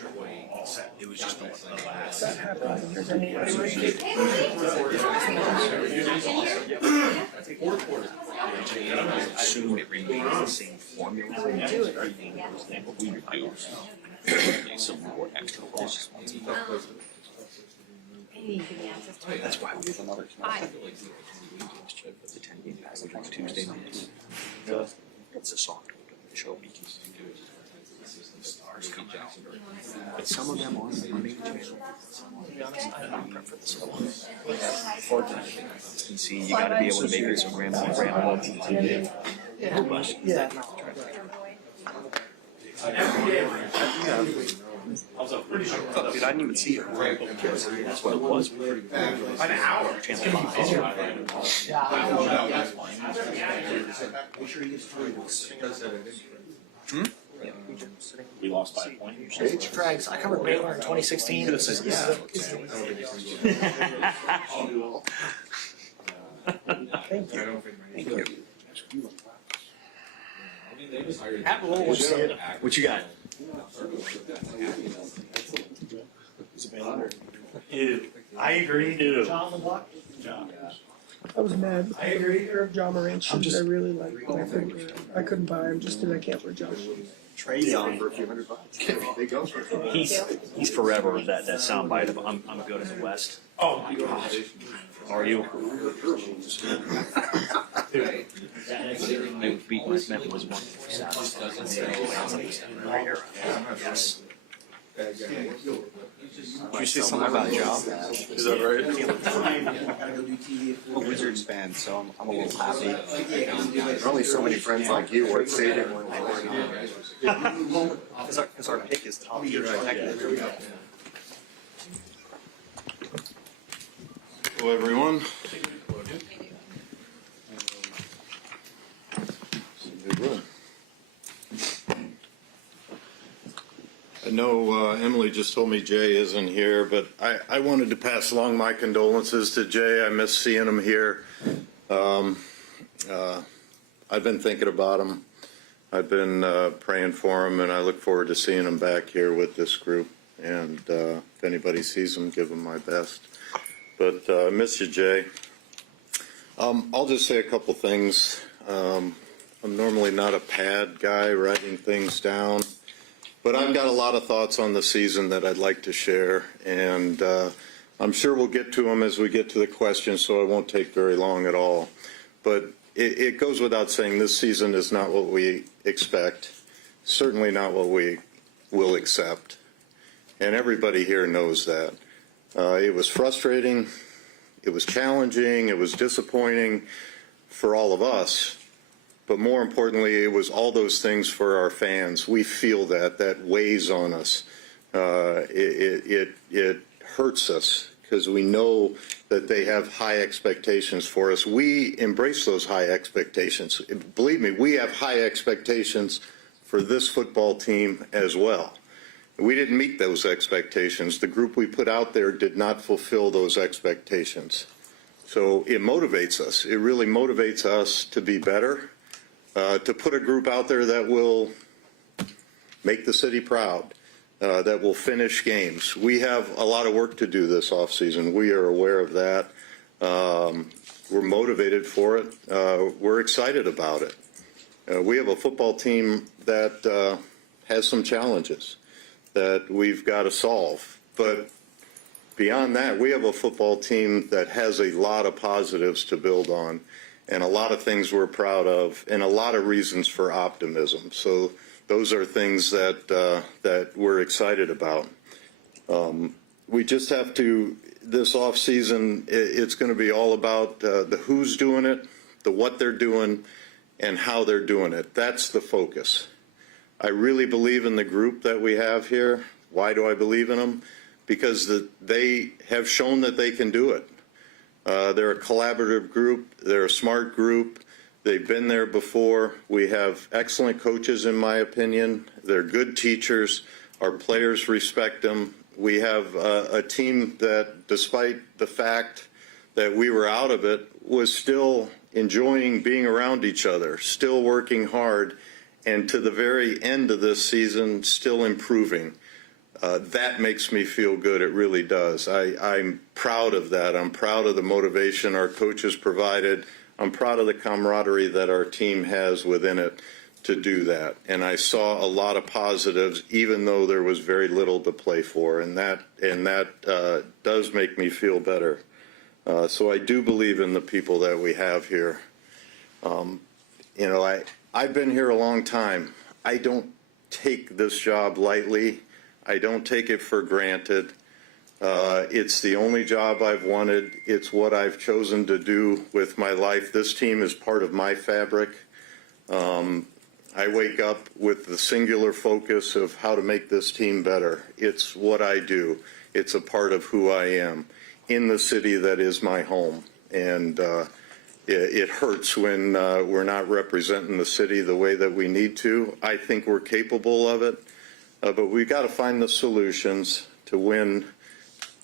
pressure. It was just the last. That happens if there's any Assume it remains the same formula. What we would do some more extra goals. That's why we have another the 10-game package on Tuesday nights. It's a soft show we can do. But some of them on the main channel, to be honest, I'm not prepped for this one. You see, you gotta be able to make it so grandma and grandma TV. Yeah. Dude, I didn't even see it. That's what it was. An hour. Channel 5. We lost by a point. H drags. I covered Baylor in 2016. Thank you. Thank you. At roll, we'll see it. What you got? I agree. John on the block. John. I was mad. I agree. John Moran shoes I really like. I couldn't buy him just because I can't wear John. Trade on for a few $100. They go for it. He's forever that soundbite of I'm good in the West. Oh my gosh. Are you? I beat West Memphis was one for Yes. Did you say something about a job? Is that right? I'm a Wizards fan, so I'm a little happy. There's only so many friends like you worth saving when because our pick is top tier. Hello, everyone. I know Emily just told me Jay isn't here, but I wanted to pass along my condolences to Jay. I miss seeing him here. I've been thinking about him. I've been praying for him, and I look forward to seeing him back here with this group. And if anybody sees him, give him my best. But I miss you, Jay. I'll just say a couple things. I'm normally not a pad guy writing things down, but I've got a lot of thoughts on the season that I'd like to share, and I'm sure we'll get to them as we get to the questions, so it won't take very long at all. But it goes without saying this season is not what we expect, certainly not what we will accept, and everybody here knows that. It was frustrating, it was challenging, it was disappointing for all of us, but more importantly, it was all those things for our fans. We feel that weighs on us. It hurts us because we know that they have high expectations for us. We embrace those high expectations. Believe me, we have high expectations for this football team as well. We didn't meet those expectations. The group we put out there did not fulfill those expectations. So it motivates us. It really motivates us to be better, to put a group out there that will make the city proud, that will finish games. We have a lot of work to do this offseason. We are aware of that. We're motivated for it. We're excited about it. We have a football team that has some challenges that we've got to solve. But beyond that, we have a football team that has a lot of positives to build on and a lot of things we're proud of and a lot of reasons for optimism. So those are things that we're excited about. We just have to, this off season, it's going to be all about the who's doing it, the what they're doing, and how they're doing it. That's the focus. I really believe in the group that we have here. Why do I believe in them? Because they have shown that they can do it. They're a collaborative group. They're a smart group. They've been there before. We have excellent coaches, in my opinion. They're good teachers. Our players respect them. We have a team that, despite the fact that we were out of it, was still enjoying being around each other, still working hard, and to the very end of this season, still improving. that makes me feel good. It really does. I'm proud of that. I'm proud of the motivation our coaches provided. I'm proud of the camaraderie that our team has within it to do that. And I saw a lot of positives, even though there was very little to play for. And that does make me feel better. So I do believe in the people that we have here. I've been here a long time. I don't take this job lightly. I don't take it for granted. It's the only job I've wanted. It's what I've chosen to do with my life. This team is part of my fabric. I wake up with the singular focus of how to make this team better. It's what I do. It's a part of who I am in the city that is my home. And it hurts when we're not representing the city the way that we need to. I think we're capable of it, but we've got to find the solutions to win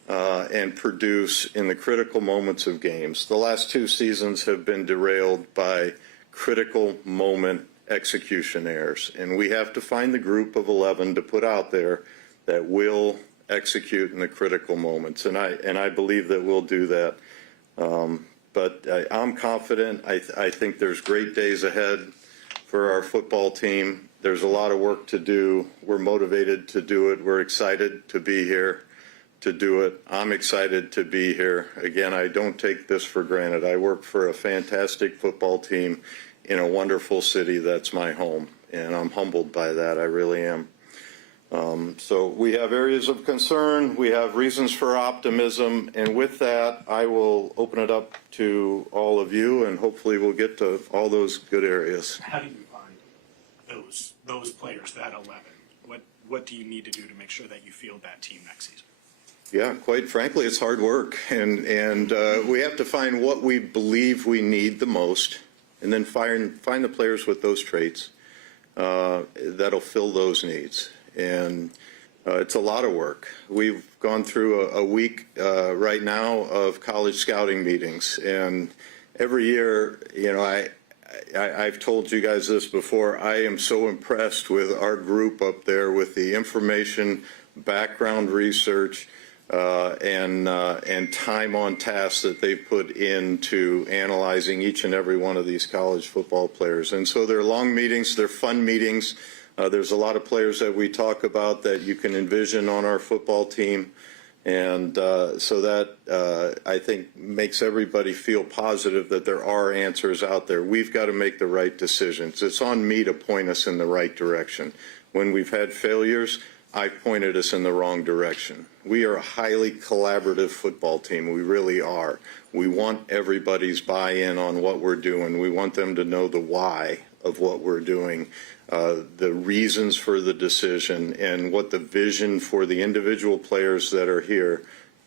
and produce in the critical moments of games. The last 2 seasons have been derailed by critical moment execution errors, and we have to find the group of 11 to put out there that will execute in the critical moments, and I believe that we'll do that. But I'm confident. I think there's great days ahead for our football team. There's a lot of work to do. We're motivated to do it. We're excited to be here to do it. I'm excited to be here. Again, I don't take this for granted. I work for a fantastic football team in a wonderful city that's my home, and I'm humbled by that. I really am. So we have areas of concern, we have reasons for optimism, and with that, I will open it up to all of you, and hopefully we'll get to all those good areas. How do you find those players, that 11? What do you need to do to make sure that you field that team next season? Yeah, quite frankly, it's hard work, and we have to find what we believe we need the most, and then find the players with those traits that'll fill those needs. And it's a lot of work. We've gone through a week right now of college scouting meetings, and every year, I've told you guys this before, I am so impressed with our group up there with the information, background research, and time on task that they put into analyzing each and every one of these college football players. And so they're long meetings, they're fun meetings. There's a lot of players that we talk about that you can envision on our football team. And so that, I think, makes everybody feel positive that there are answers out there. We've got to make the right decisions. It's on me to point us in the right direction. When we've had failures, I've pointed us in the wrong direction. We are a highly collaborative football team. We really are. We want everybody's buy-in on what we're doing. We want them to know the why of what we're doing, the reasons for the decision, and what the vision for the individual players that are here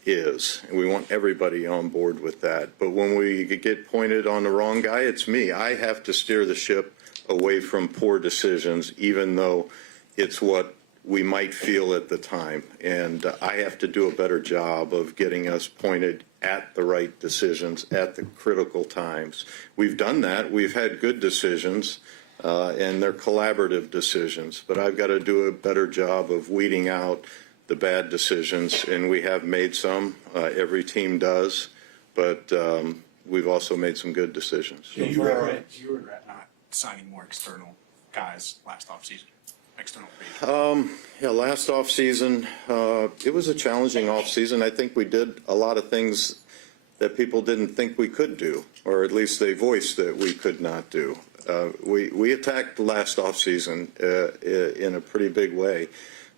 is. And we want everybody on board with that. But when we get pointed on the wrong guy, it's me. I have to steer the ship away from poor decisions, even though it's what we might feel at the time. And I have to do a better job of getting us pointed at the right decisions at the critical times. We've done that. We've had good decisions, and they're collaborative decisions. But I've got to do a better job of weeding out the bad decisions, and we have made some. Every team does. But we've also made some good decisions. Do you regret not signing more external guys last offseason? External free? Yeah, last offseason, it was a challenging offseason. I think we did a lot of things that people didn't think we could do, or at least they voiced that we could not do. We attacked last offseason in a pretty big way.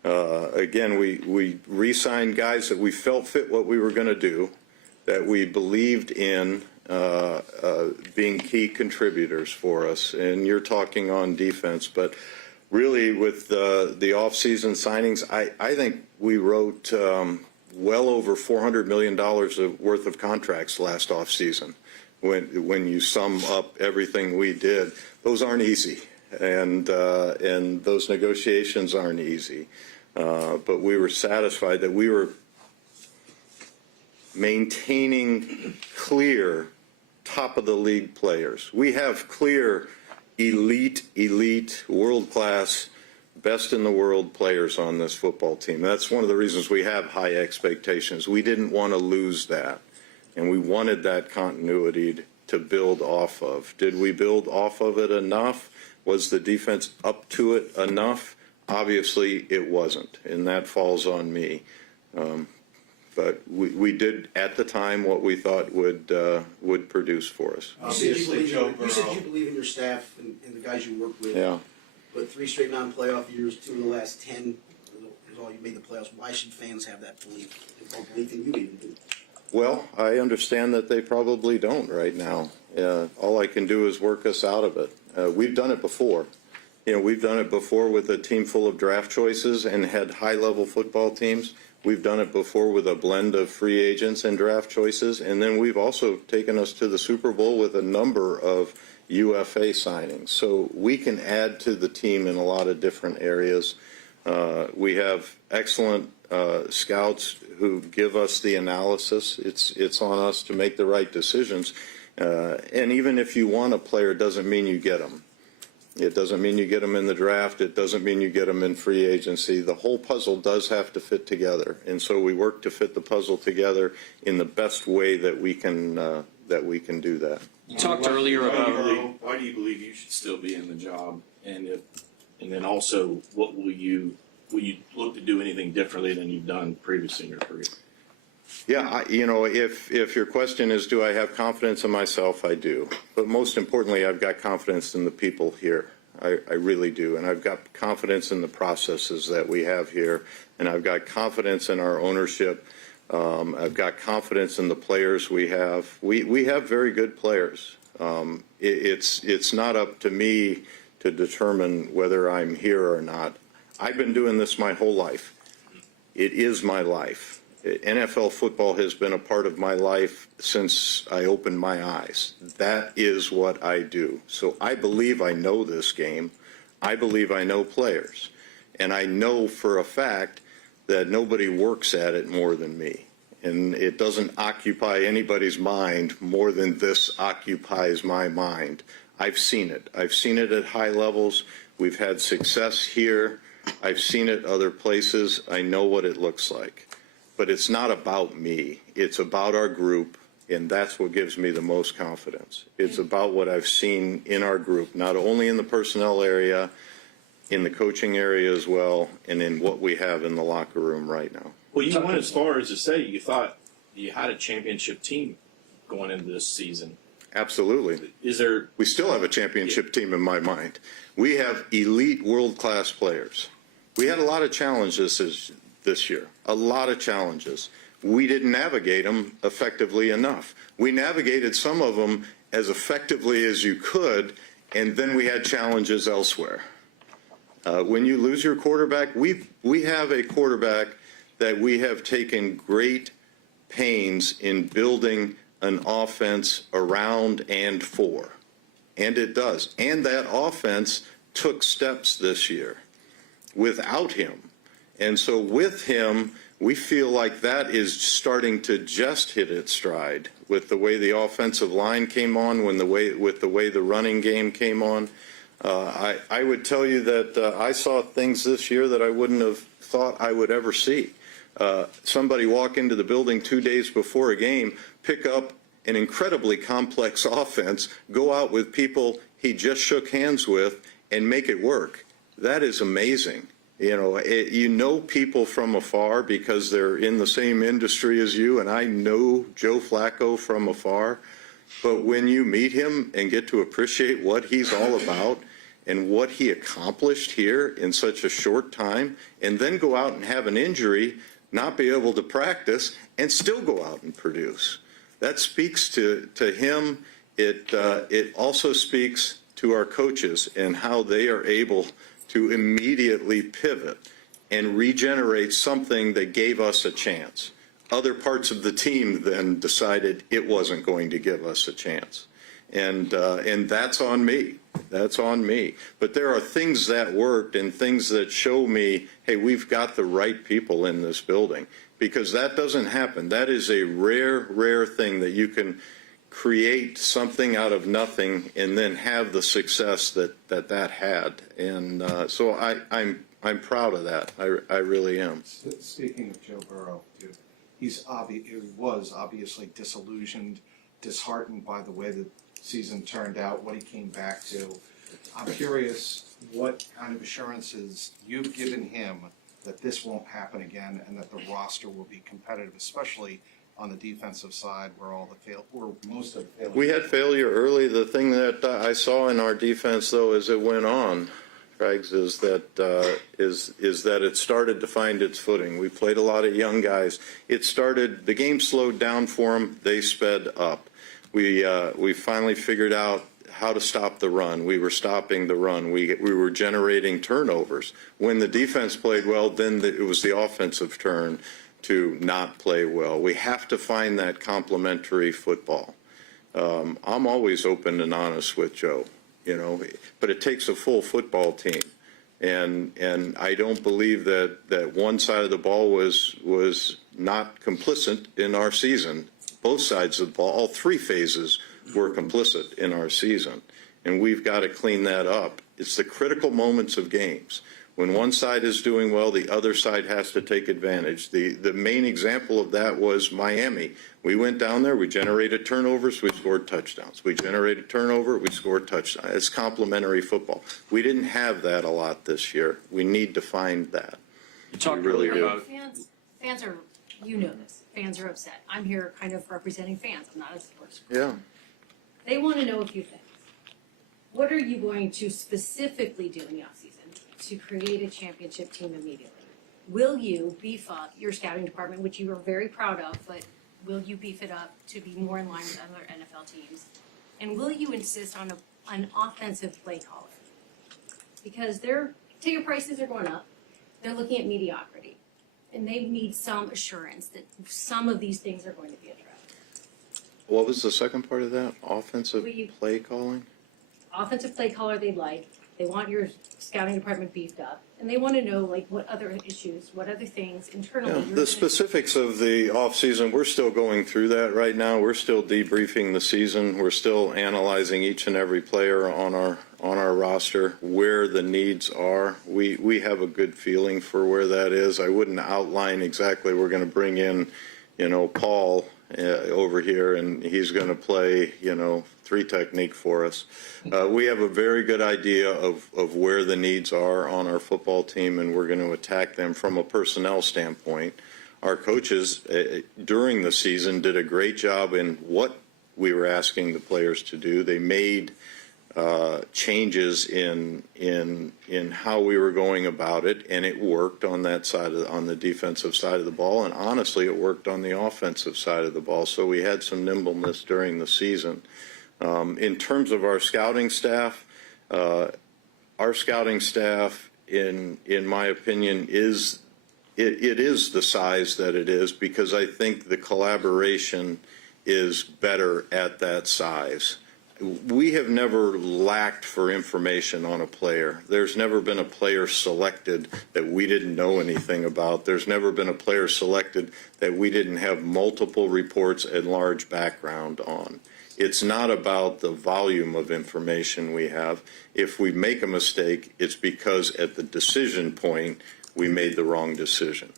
Again, we re-signed guys that we felt fit what we were going to do, that we believed in being key contributors for us. And you're talking on defense, but really, with the off-season signings, I think we wrote well over $400 million worth of contracts last off-season. When you sum up everything we did, those aren't easy, and those negotiations aren't easy. But we were satisfied that we were maintaining clear top-of-the-league players. We have clear elite, world-class best in the world players on this football team. That's one of the reasons we have high expectations. We didn't want to lose that, and we wanted that continuity to build off of. Did we build off of it enough? Was the defense up to it enough? Obviously, it wasn't, and that falls on me. But we did at the time what we thought would produce for us. You said you believe in your staff and the guys you work with. Yeah. But 3 straight non-playoff years, 2 of the last 10 is all you made the playoffs. Why should fans have that belief? Or belief in you even do? Well, I understand that they probably don't right now. All I can do is work us out of it. We've done it before. We've done it before with a team full of draft choices and had high-level football teams. We've done it before with a blend of free agents and draft choices. And then we've also taken us to the Super Bowl with a number of UFA signings. So we can add to the team in a lot of different areas. We have excellent scouts who give us the analysis. It's on us to make the right decisions. And even if you want a player, it doesn't mean you get them. It doesn't mean you get them in the draft. It doesn't mean you get them in free agency. The whole puzzle does have to fit together. And so we work to fit the puzzle together in the best way that we can do that. You talked earlier about Why do you believe you should still be in the job? And then also, what will you look to do anything differently than you've done previously in your career? Yeah, if your question is, do I have confidence in myself? I do. But most importantly, I've got confidence in the people here. I really do. And I've got confidence in the processes that we have here. And I've got confidence in our ownership. I've got confidence in the players we have. We have very good players. It's not up to me to determine whether I'm here or not. I've been doing this my whole life. It is my life. NFL football has been a part of my life since I opened my eyes. That is what I do. So I believe I know this game. I believe I know players. And I know for a fact that nobody works at it more than me. And it doesn't occupy anybody's mind more than this occupies my mind. I've seen it. I've seen it at high levels. We've had success here. I've seen it other places. I know what it looks like. But it's not about me. It's about our group, and that's what gives me the most confidence. It's about what I've seen in our group, not only in the personnel area, in the coaching area as well, and in what we have in the locker room right now. Well, you went as far as to say you thought you had a championship team going into this season. Absolutely. We still have a championship team in my mind. We have elite world-class players. We had a lot of challenges this year, a lot of challenges. We didn't navigate them effectively enough. We navigated some of them as effectively as you could, and then we had challenges elsewhere. When you lose your quarterback, we have a quarterback that we have taken great pains in building an offense around and for. And it does. And that offense took steps this year without him. And so with him, we feel like that is starting to just hit its stride with the way the offensive line came on, with the way the running game came on. I would tell you that I saw things this year that I wouldn't have thought I would ever see. Somebody walk into the building 2 days before a game, pick up an incredibly complex offense, go out with people he just shook hands with, and make it work. That is amazing. You know people from afar because they're in the same industry as you, and I know Joe Flacco from afar. But when you meet him and get to appreciate what he's all about and what he accomplished here in such a short time, and then go out and have an injury, not be able to practice, and still go out and produce. That speaks to him. It also speaks to our coaches and how they are able to immediately pivot and regenerate something that gave us a chance. Other parts of the team then decided it wasn't going to give us a chance. And that's on me. That's on me. But there are things that worked and things that show me, hey, we've got the right people in this building. Because that doesn't happen. That is a rare, rare thing that you can create something out of nothing and then have the success that had. And so I'm proud of that. I really am. Speaking of Joe Burrow, dude, he was obviously disillusioned, disheartened by the way the season turned out, what he came back to. I'm curious what kind of assurances you've given him that this won't happen again and that the roster will be competitive, especially on the defensive side where most of the failure. We had failure early. The thing that I saw in our defense, though, as it went on, Craig's, is that it started to find its footing. We played a lot of young guys. The game slowed down for them. They sped up. We finally figured out how to stop the run. We were stopping the run. We were generating turnovers. When the defense played well, then it was the offensive turn to not play well. We have to find that complementary football. I'm always open and honest with Joe, but it takes a full football team. And I don't believe that one side of the ball was not complicit in our season. Both sides of the ball, all three phases were complicit in our season. And we've got to clean that up. It's the critical moments of games. When one side is doing well, the other side has to take advantage. The main example of that was Miami. We went down there, we generated turnovers, we scored touchdowns. We generated turnover, we scored touchdowns. It's complementary football. We didn't have that a lot this year. We need to find that. You talked really earlier do. about Fans are, this. Fans are upset. I'm here kind of representing fans. I'm not a sports. Yeah. They want to know a few things. What are you going to specifically do in the offseason to create a championship team immediately? Will you beef up your scouting department, which you are very proud of, but will you beef it up to be more in line with other NFL teams? And will you insist on an offensive play caller? Because their ticket prices are going up. They're looking at mediocrity. And they need some assurance that some of these things are going to be addressed. What was the second part of that? Offensive play calling? Offensive play caller they like. They want your scouting department beefed up. And they want to know, what other issues, what other things internally. Yeah, the specifics of the offseason, we're still going through that right now. We're still debriefing the season. We're still analyzing each and every player on our roster, where the needs are. We have a good feeling for where that is. I wouldn't outline exactly. We're going to bring in, Paul over here, and he's going to play, 3 technique for us. We have a very good idea of where the needs are on our football team, and we're going to attack them from a personnel standpoint. Our coaches during the season did a great job in what we were asking the players to do. They made changes in how we were going about it, and it worked on that side on the defensive side of the ball, and honestly, it worked on the offensive side of the ball. So we had some nimbleness during the season. In terms of our scouting staff, in my opinion, is the size that it is because I think the collaboration is better at that size. We have never lacked for information on a player. There's never been a player selected that we didn't know anything about. There's never been a player selected that we didn't have multiple reports and large background on. It's not about the volume of information we have. If we make a mistake, it's because at the decision point, we made the wrong decision.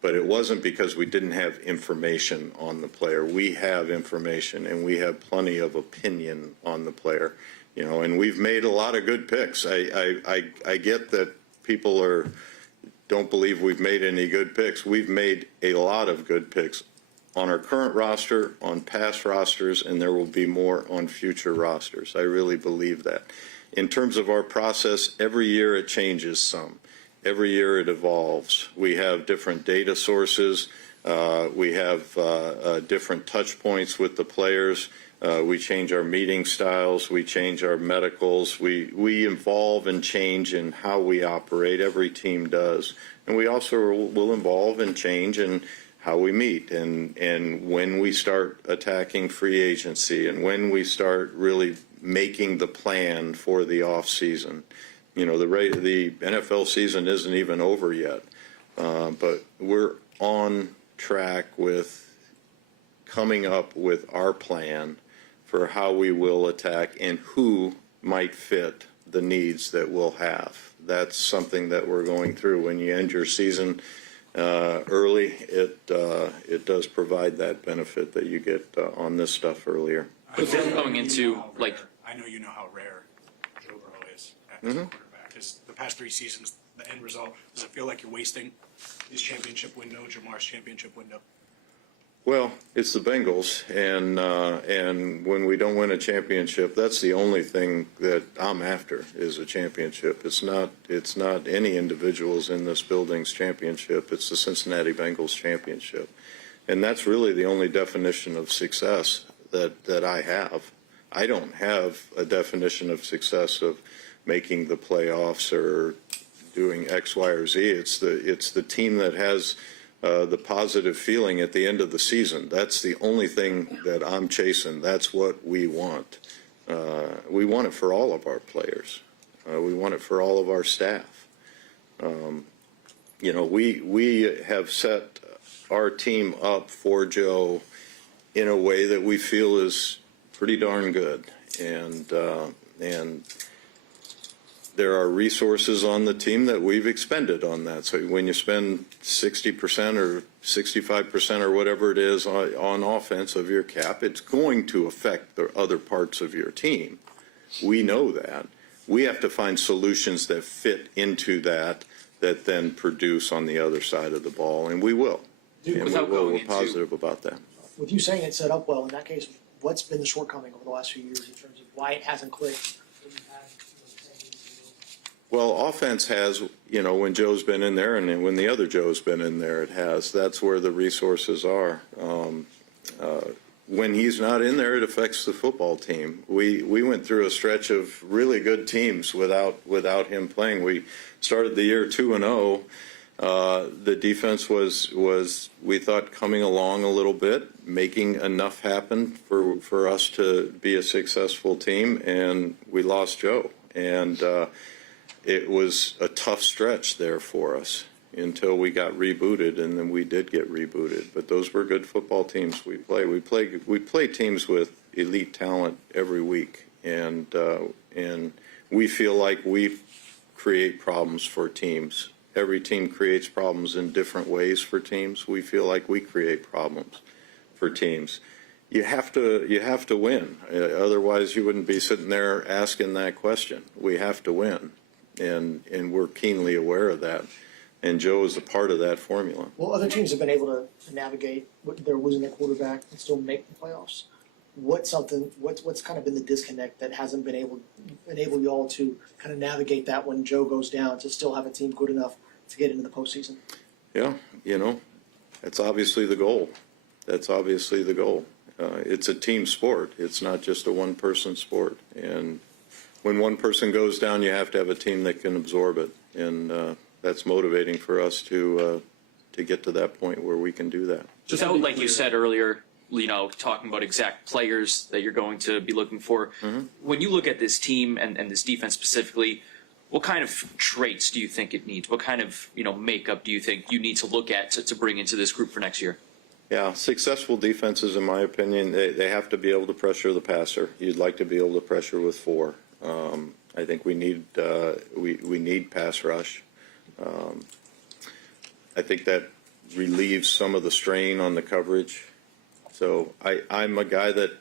But it wasn't because we didn't have information on the player. We have information, and we have plenty of opinion on the player. And we've made a lot of good picks. I get that people don't believe we've made any good picks. We've made a lot of good picks on our current roster, on past rosters, and there will be more on future rosters. I really believe that. In terms of our process, every year it changes some. Every year it evolves. We have different data sources. We have different touch points with the players. We change our meeting styles. We change our medicals. We evolve and change in how we operate. Every team does. And we also will evolve and change in how we meet and when we start attacking free agency and when we start really making the plan for the off season. The NFL season isn't even over yet, but we're on track with coming up with our plan for how we will attack and who might fit the needs that we'll have. That's something that we're going through. When you end your season early, it does provide that benefit that you get on this stuff earlier. But then going into, like- I know you know how rare Joe Burrow is as a quarterback. Is the past 3 seasons, the end result, does it feel like you're wasting his championship window, Jamar's championship window? Well, it's the Bengals, and when we don't win a championship, that's the only thing that I'm after is a championship. It's not any individuals in this building's championship. It's the Cincinnati Bengals championship, and that's really the only definition of success that I have. I don't have a definition of success of making the playoffs or doing X, Y, or Z. It's the team that has the positive feeling at the end of the season. That's the only thing that I'm chasing. That's what we want. We want it for all of our players. We want it for all of our staff. We have set our team up for Joe in a way that we feel is pretty darn good. And there are resources on the team that we've expended on that. So when you spend 60% or 65% or whatever it is on offense of your cap, it's going to affect the other parts of your team. We know that. We have to find solutions that fit into that then produce on the other side of the ball, and we will. And Without going we're into- positive about that. With you saying it's set up well, in that case, what's been the shortcoming over the last few years in terms of why it hasn't clicked? Well, offense has, when Joe's been in there and then when the other Joe's been in there, it has. That's where the resources are. When he's not in there, it affects the football team. We went through a stretch of really good teams without him playing. We started the year 2-0. The defense was we thought coming along a little bit, making enough happen for us to be a successful team, and we lost Joe. And it was a tough stretch there for us until we got rebooted, and then we did get rebooted. But those were good football teams we play. We play teams with elite talent every week, and we feel like we create problems for teams. Every team creates problems in different ways for teams. We feel like we create problems for teams. You have to win. Otherwise, you wouldn't be sitting there asking that question. We have to win, and we're keenly aware of that. And Joe is a part of that formula. Well, other teams have been able to navigate they're losing their quarterback and still make the playoffs. What's kind of been the disconnect that hasn't been able y'all to kind of navigate that when Joe goes down to still have a team good enough to get into the postseason? Yeah, that's obviously the goal. That's obviously the goal. It's a team sport. It's not just a one-person sport. And when one person goes down, you have to have a team that can absorb it. And that's motivating for us to get to that point where we can do that. Without, like you said earlier, talking about exact players that you're going to be looking for, when you look at this team and this defense specifically, what kind of traits do you think it needs? What kind of makeup do you think you need to look at to bring into this group for next year? Yeah, successful defenses, in my opinion, they have to be able to pressure the passer. You'd like to be able to pressure with 4. I think we need pass rush. I think that relieves some of the strain on the coverage. So I'm a guy that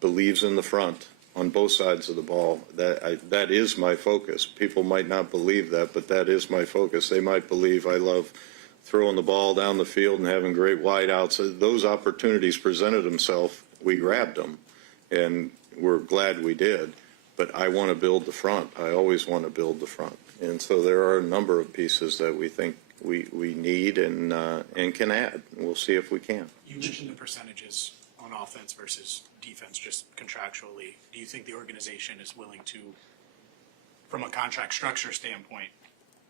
believes in the front on both sides of the ball. That is my focus. People might not believe that, but that is my focus. They might believe I love throwing the ball down the field and having great wideouts. Those opportunities presented themselves. We grabbed them, and we're glad we did. But I want to build the front. I always want to build the front. And so there are a number of pieces that we think we need and can add. We'll see if we can. You mentioned the percentages on offense versus defense just contractually. Do you think the organization is willing to, from a contract structure standpoint,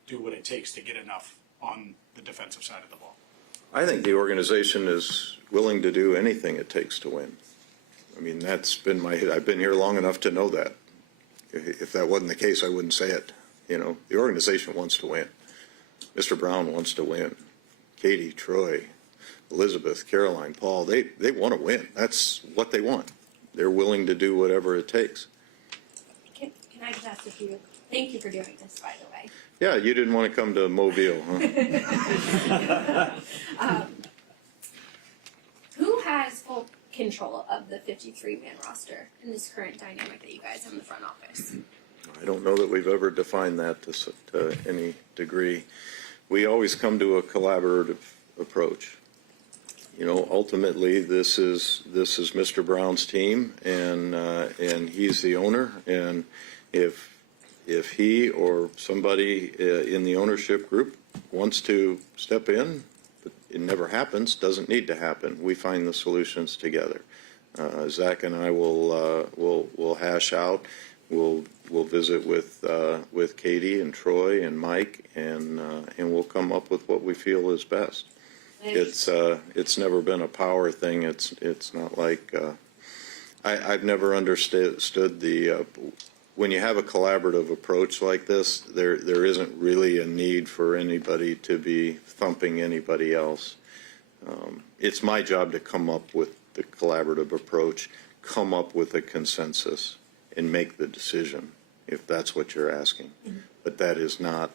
do what it takes to get enough on the defensive side of the ball? I think the organization is willing to do anything it takes to win. I mean, that's been I've been here long enough to know that. If that wasn't the case, I wouldn't say it. The organization wants to win. Mr. Brown wants to win. Katie, Troy, Elizabeth, Caroline, Paul, they want to win. That's what they want. They're willing to do whatever it takes. Can I just ask a few? Thank you for doing this, by the way. Yeah, you didn't want to come to Mobile, huh? Who has full control of the 53-man roster in this current dynamic that you guys have in the front office? I don't know that we've ever defined that to any degree. We always come to a collaborative approach. You know, ultimately, this is Mr. Brown's team, and he's the owner. And if he or somebody in the ownership group wants to step in, but it never happens, doesn't need to happen. We find the solutions together. Zach and I will hash out. We'll visit with Katie and Troy and Mike, and we'll come up with what we feel is best. It's never been a power thing. It's not like I've never understood the when you have a collaborative approach like this, there isn't really a need for anybody to be thumping anybody else. It's my job to come up with the collaborative approach, come up with a consensus, and make the decision, if that's what you're asking. Mm-hmm. But that is not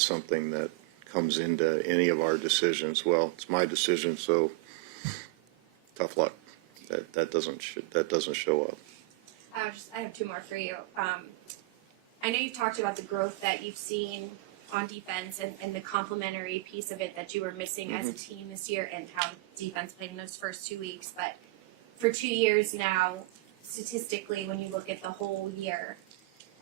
something that comes into any of our decisions. Well, it's my decision, so tough luck. That doesn't show up. I have two more for you. I know you've talked about the growth that you've seen on defense and the complementary piece of it that you were missing as a team this year, and how defense played in those first 2 weeks. But for 2 years now, statistically, when you look at the whole year,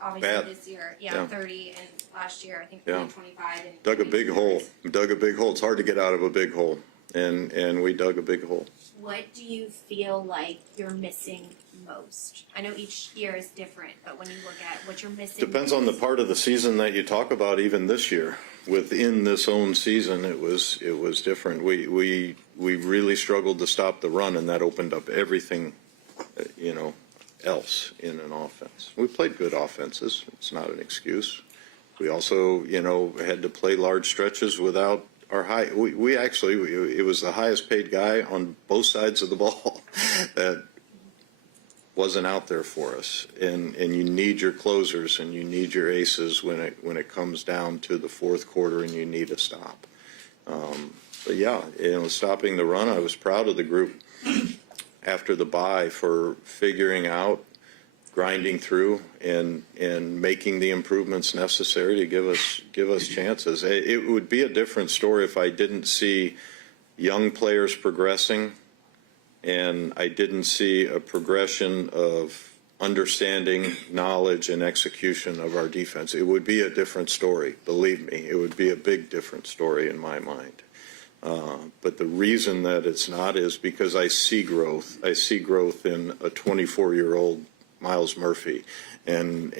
obviously this year, 30, and last year I think 25. And Dug a big hole. It's hard to get out of a big hole, and we dug a big hole. What do you feel like you're missing most? I know each year is different, but when you look at what you're missing, Depends on the part of the season that you talk about. Even this year, within this own season, it was different. We really struggled to stop the run, and that opened up everything, else in an offense. We played good offenses. It's not an excuse. We also, had to play large stretches without our high. We actually, it was the highest paid guy on both sides of the ball that wasn't out there for us. And you need your closers and you need your aces when it comes down to the fourth quarter and you need a stop. But yeah, stopping the run, I was proud of the group after the bye for figuring out, grinding through, and making the improvements necessary to give us chances. It would be a different story if I didn't see young players progressing, and I didn't see a progression of understanding, knowledge, and execution of our defense. It would be a different story. Believe me, it would be a big different story in my mind. But the reason that it's not is because I see growth. I see growth in a 24-year-old Miles Murphy and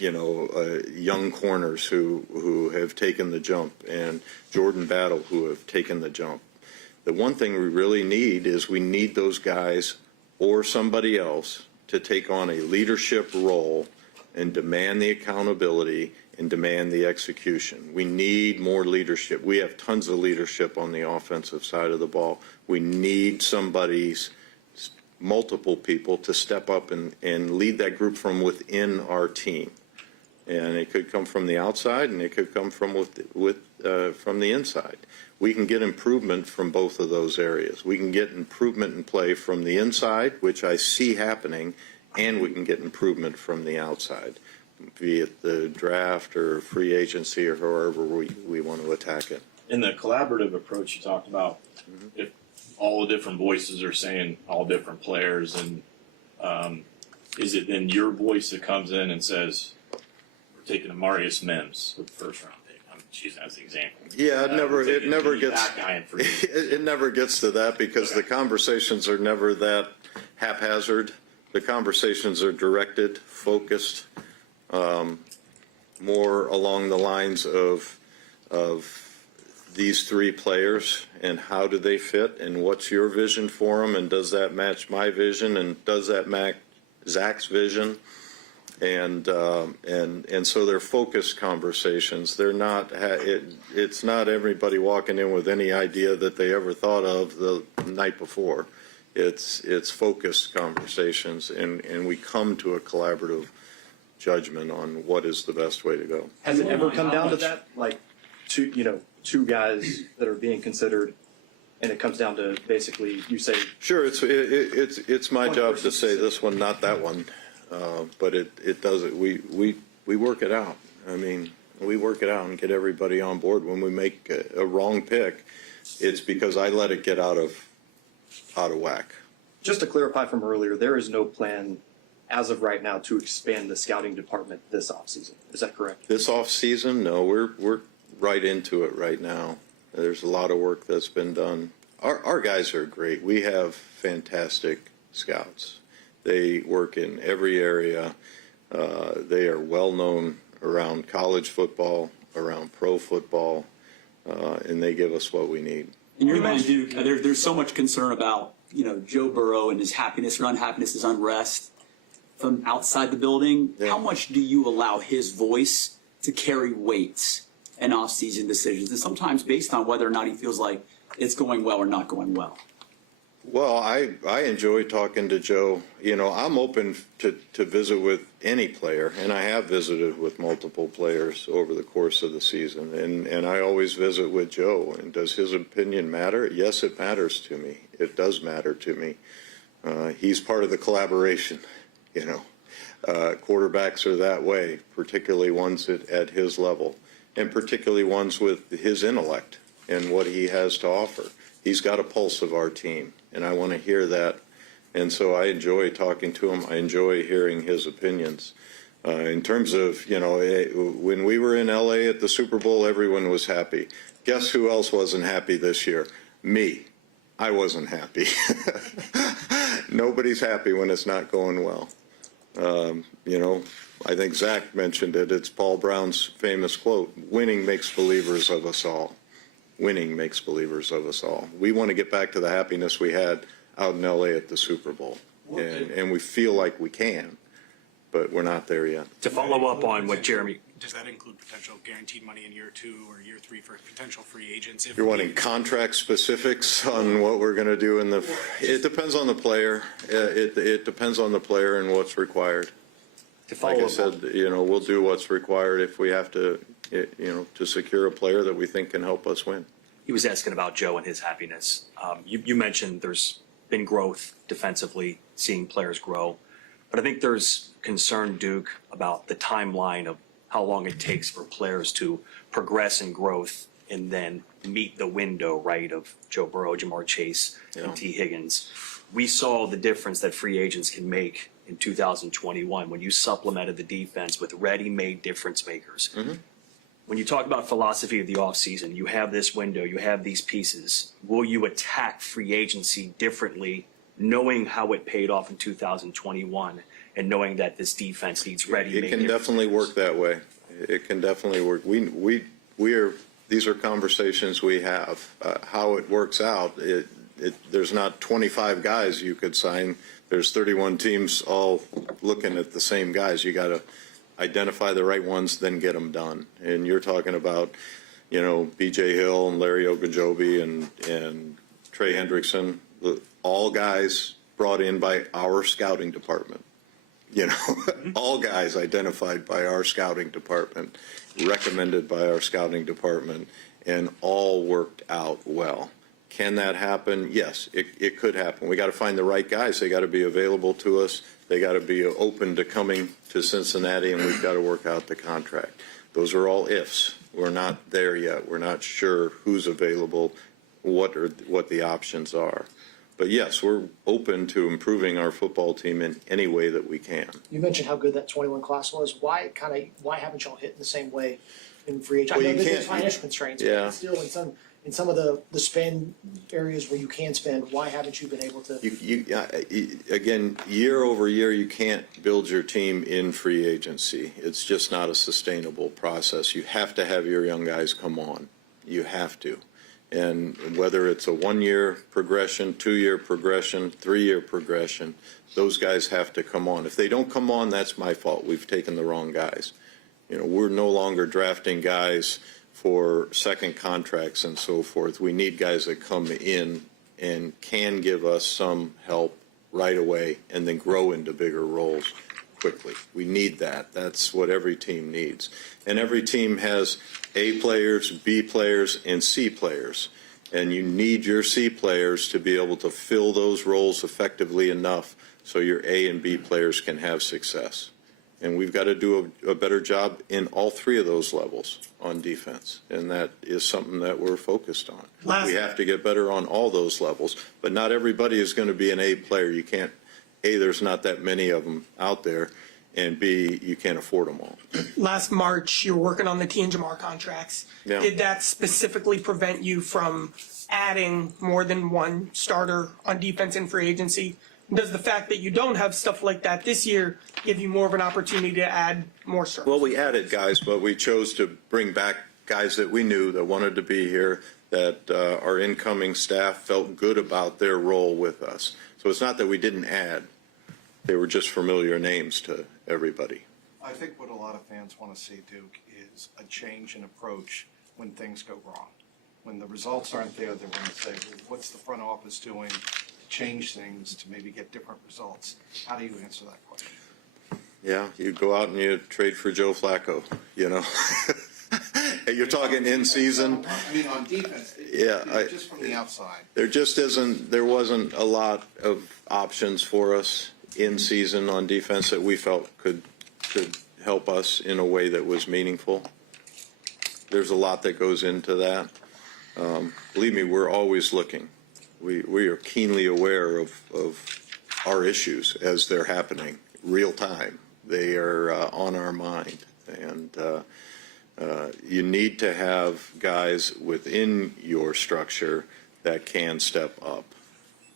young corners who have taken the jump, and Jordan Battle who have taken the jump. The one thing we really need is we need those guys or somebody else to take on a leadership role and demand the accountability and demand the execution. We need more leadership. We have tons of leadership on the offensive side of the ball. We need multiple people to step up and lead that group from within our team. And it could come from the outside, and it could come from from the inside. We can get improvement from both of those areas. We can get improvement in play from the inside, which I see happening, and we can get improvement from the outside, be it the draft or free agency or however we want to attack it. In the collaborative approach you talked about, if all the different voices are saying all different players, and is it then your voice that comes in and says, we're taking a Marius Mims with the first round pick? I'm choosing as the example. Yeah, it never gets that guy in for you. it never gets to that because the conversations are never that haphazard. The conversations are directed, focused, more along the lines of these three players and how do they fit and what's your vision for them and does that match my vision and does that match Zach's vision, and so they're focused conversations. They're not. It's not everybody walking in with any idea that they ever thought of the night before. It's focused conversations, and we come to a collaborative judgment on what is the best way to go. Has it ever come down to that? Like two guys that are being considered, and it comes down to basically you say. Sure, it's my job to say this one, not that one, but it does it. We work it out. I mean, we work it out and get everybody on board. When we make a wrong pick, it's because I let it get out of whack. Just to clarify from earlier, there is no plan as of right now to expand the scouting department this offseason. Is that correct? This off season, no, we're right into it right now. There's a lot of work that's been done. Our guys are great. We have fantastic scouts. They work in every area. They are well known around college football, around pro football, and they give us what we need. In your mind, Duke, there's so much concern about Joe Burrow and his happiness or unhappiness, his unrest from outside the building. Yeah. How much do you allow his voice to carry weight in off-season decisions, and sometimes based on whether or not he feels like it's going well or not going well? Well, I enjoy talking to Joe. I'm open to visit with any player, and I have visited with multiple players over the course of the season, and I always visit with Joe. And does his opinion matter? Yes, it matters to me. It does matter to me. He's part of the collaboration, Quarterbacks are that way, particularly ones at his level, and particularly ones with his intellect and what he has to offer. He's got a pulse of our team, and I want to hear that. And so I enjoy talking to him. I enjoy hearing his opinions. In terms of, when we were in L.A. at the Super Bowl, everyone was happy. Guess who else wasn't happy this year? Me. I wasn't happy. Nobody's happy when it's not going well. I think Zach mentioned it. It's Paul Brown's famous quote, winning makes believers of us all. Winning makes believers of us all. We want to get back to the happiness we had out in L.A. at the Super Bowl. And we feel like we can, but we're not there yet. To follow up on what Jeremy... Does that include potential guaranteed money in year 2 or year 3 for potential free agents? You're wanting contract specifics on what we're going to do in the... It depends on the player. It depends on the player and what's required. Like I said, we'll do what's required if we have to, to secure a player that we think can help us win. He was asking about Joe and his happiness. You mentioned there's been growth defensively, seeing players grow. But I think there's concern, Duke, about the timeline of how long it takes for players to progress in growth and then meet the window, right, of Joe Burrow, Jamar Chase, and T. Higgins. We saw the difference that free agents can make in 2021 when you supplemented the defense with ready-made difference makers. Mm-hmm. When you talk about philosophy of the offseason, you have this window, you have these pieces. Will you attack free agency differently, knowing how it paid off in 2021 and knowing that this defense needs ready-made? It can definitely work that way. It can definitely work. These are conversations we have. How it works out, there's not 25 guys you could sign. There's 31 teams all looking at the same guys. You got to identify the right ones, then get them done. And you're talking about, B.J. Hill and Larry Ogunjobi and Trey Hendrickson, all guys brought in by our scouting department. All guys identified by our scouting department, recommended by our scouting department, and all worked out well. Can that happen? Yes, it could happen. We got to find the right guys. They got to be available to us. They got to be open to coming to Cincinnati, and we've got to work out the contract. Those are all ifs. We're not there yet. We're not sure who's available, what the options are. But yes, we're open to improving our football team in any way that we can. You mentioned how good that 21 class was. Why haven't y'all hit in the same way in free agency? Well, I know there's financial constraints, yeah. but still in some of the spend areas where you can spend, why haven't you been able to? Again, year over year, you can't build your team in free agency. It's just not a sustainable process. You have to have your young guys come on. You have to. And whether it's a 1-year progression, 2-year progression, 3-year progression, those guys have to come on. If they don't come on, that's my fault. We've taken the wrong guys. We're no longer drafting guys for second contracts and so forth. We need guys that come in and can give us some help right away and then grow into bigger roles. quickly. We need that. That's what every team needs. And every team has A players, B players, and C players. And you need your C players to be able to fill those roles effectively enough so your A and B players can have success. And we've got to do a better job in all three of those levels on defense. And that is something that we're focused on. We have to get better on all those levels. But not everybody is going to be an A player. You can't, A, there's not that many of them out there. And B, you can't afford them all. Last March, you were working on the T and Jamar contracts. Yeah. Did that specifically prevent you from adding more than one starter on defense in free agency? Does the fact that you don't have stuff like that this year give you more of an opportunity to add more starters? Well, we added guys, but we chose to bring back guys that we knew that wanted to be here, that our incoming staff felt good about their role with us. So it's not that we didn't add. They were just familiar names to everybody. I think what a lot of fans want to see, Duke, is a change in approach when things go wrong. When the results aren't there, they want to say, well, what's the front office doing to change things to maybe get different results? How do you answer that question? Yeah, you go out and you trade for Joe Flacco, you know. You're talking in season. I mean, on defense, Yeah, just from the outside. there wasn't a lot of options for us in season on defense that we felt could help us in a way that was meaningful. There's a lot that goes into that. Believe me, we're always looking. We are keenly aware of our issues as they're happening, real time. They are on our mind. And you need to have guys within your structure that can step up.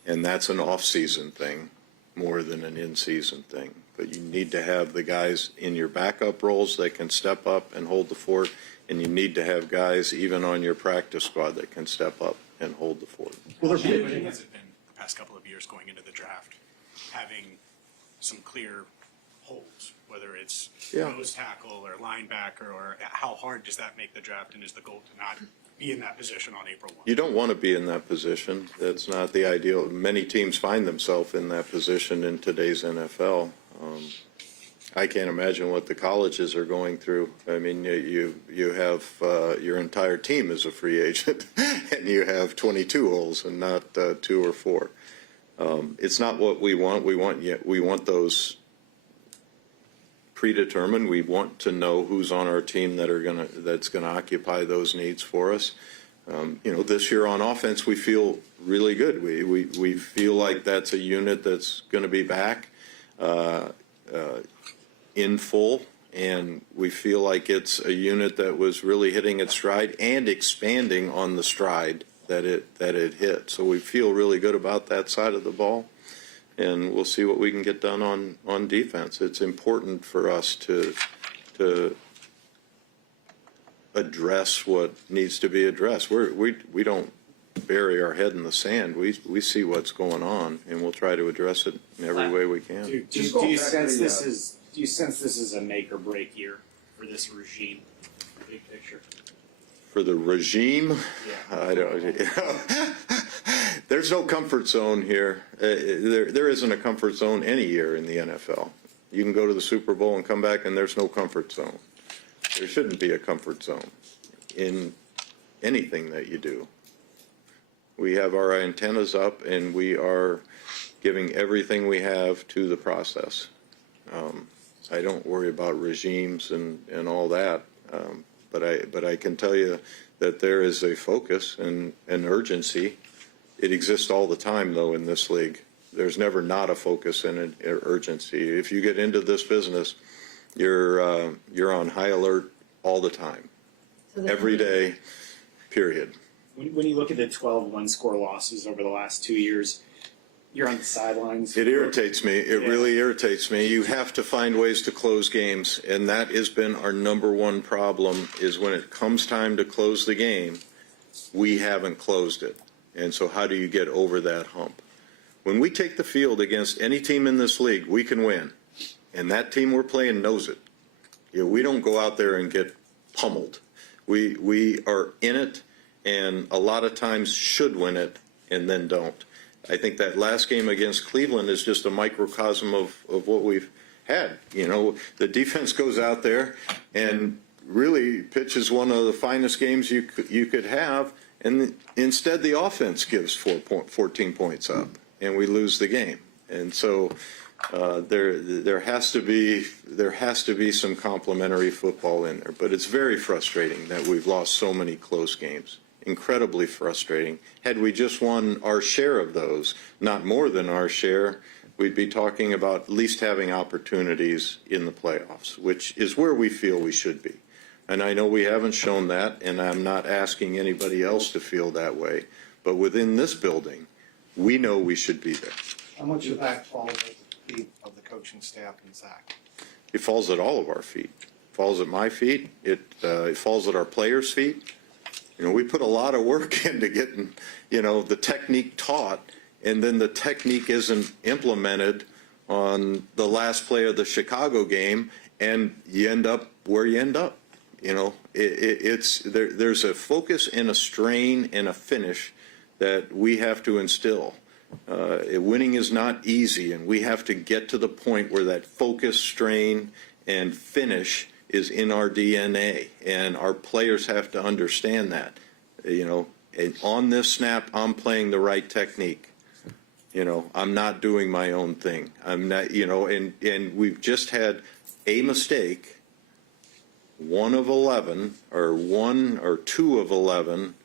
And that's an off-season thing more than an in-season thing. But you need to have the guys in your backup roles that can step up and hold the fort, and you need to have guys even on your practice squad that can step up and hold the fort. Well, has it been the past couple of years going into the draft, having some clear holes, whether it's nose tackle or linebacker, or how hard does that make the draft, and is the goal to not be in that position on April 1? You don't want to be in that position. That's not the ideal. Many teams find themselves in that position in today's NFL. I can't imagine what the colleges are going through. I mean, you have your entire team is a free agent, and you have 22 holes and not 2 or 4. It's not what we want. We want those predetermined. We want to know who's on our team that's gonna occupy those needs for us. This year on offense, we feel really good. We feel like that's a unit that's going to be back in full, and we feel like it's a unit that was really hitting its stride and expanding on the stride that it hit. So we feel really good about that side of the ball, and we'll see what we can get done on defense. It's important for us to address what needs to be addressed. We don't bury our head in the sand. We see what's going on, and we'll try to address it in every way we can. Do you sense this is a make or break year for this regime? Big picture. For the regime, Yeah. I don't. There's no comfort zone here. There isn't a comfort zone any year in the NFL. You can go to the Super Bowl and come back, and there's no comfort zone. There shouldn't be a comfort zone in anything that you do. We have our antennas up, and we are giving everything we have to the process. I don't worry about regimes and all that, but I can tell you that there is a focus and an urgency. It exists all the time, though, in this league. There's never not a focus and an urgency. If you get into this business, you're on high alert all the time, every day, period. When you look at the 12 one-score losses over the last 2 years, you're on the sidelines. It irritates me. It really irritates me. You have to find ways to close games, and that has been our number one problem, is when it comes time to close the game, we haven't closed it. And so how do you get over that hump? When we take the field against any team in this league, we can win. And that team we're playing knows it. We don't go out there and get pummeled. We are in it, and a lot of times should win it and then don't. I think that last game against Cleveland is just a microcosm of what we've had. You know, the defense goes out there and really pitches one of the finest games you could have, and instead the offense gives 14 points up, and we lose the game. And so there has to be some complementary football in there. But it's very frustrating that we've lost so many close games. Incredibly frustrating. Had we just won our share of those, not more than our share, we'd be talking about at least having opportunities in the playoffs, which is where we feel we should be. And I know we haven't shown that, and I'm not asking anybody else to feel that way. But within this building, we know we should be there. How much of that falls at the feet of the coaching staff and Zach? It falls at all of our feet. It falls at my feet. It falls at our players' feet. You know, we put a lot of work into getting, you know, the technique taught, and then the technique isn't implemented on the last play of the Chicago game, and you end up where you end up. You know, there's a focus and a strain and a finish that we have to instill. Winning is not easy, and we have to get to the point where that focus, strain, and finish is in our DNA, and our players have to understand that. You know, and on this snap, I'm playing the right technique. You know, I'm not doing my own thing. I'm not, you know, and we've just had a mistake. 1 of 11 or 1 or 2 of 11